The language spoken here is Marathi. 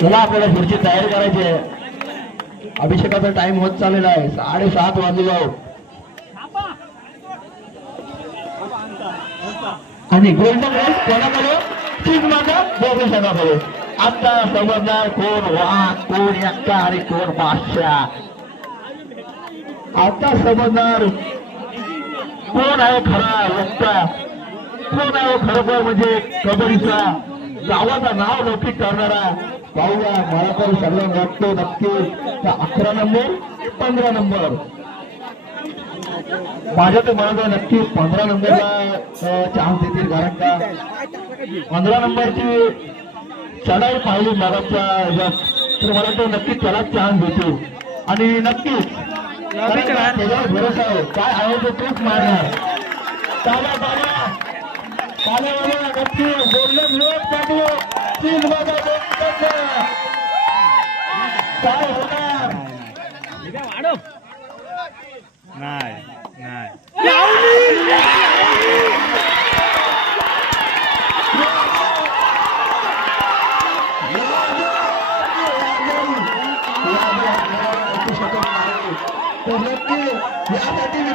चला आपल्याला पुढची तयारी करायची आहे. अभिषेकाचा टाइम होत चाललेला आहे. साडेसात वाजले जाऊ. आणि गोल्डन रेस कोणाकडे? तीन माझा दोघे संघाकडे आता समजणार कोण वाघ कोण यक्का आणि कोण बादशाह? आता समजणार कोण आहे खरा वक्ता कोण आहे खरोखर म्हणजे कबड्डीचा? गावाचं नाव लौकिक करणारा पाहूया मला तर सगळं वाटतो नक्की अकरा नंबर पंधरा नंबर. माझ्या तर मला नक्की पंधरा नंबरला चान्स देतील कारण का? पंधरा नंबरची चढाई पाहिली मागाच्या ह्याच्यात, तर मला तो नक्की त्याला चान्स देतो आणि नक्कीच त्याच्यावर भरोसा आहे. काय आहे तो तोच मारणार ताला ताला ताल्यावाला नक्की गोल्डन लोक पाठवू तीन माझा काय होणार नाही नाही तर नक्की यासाठी मी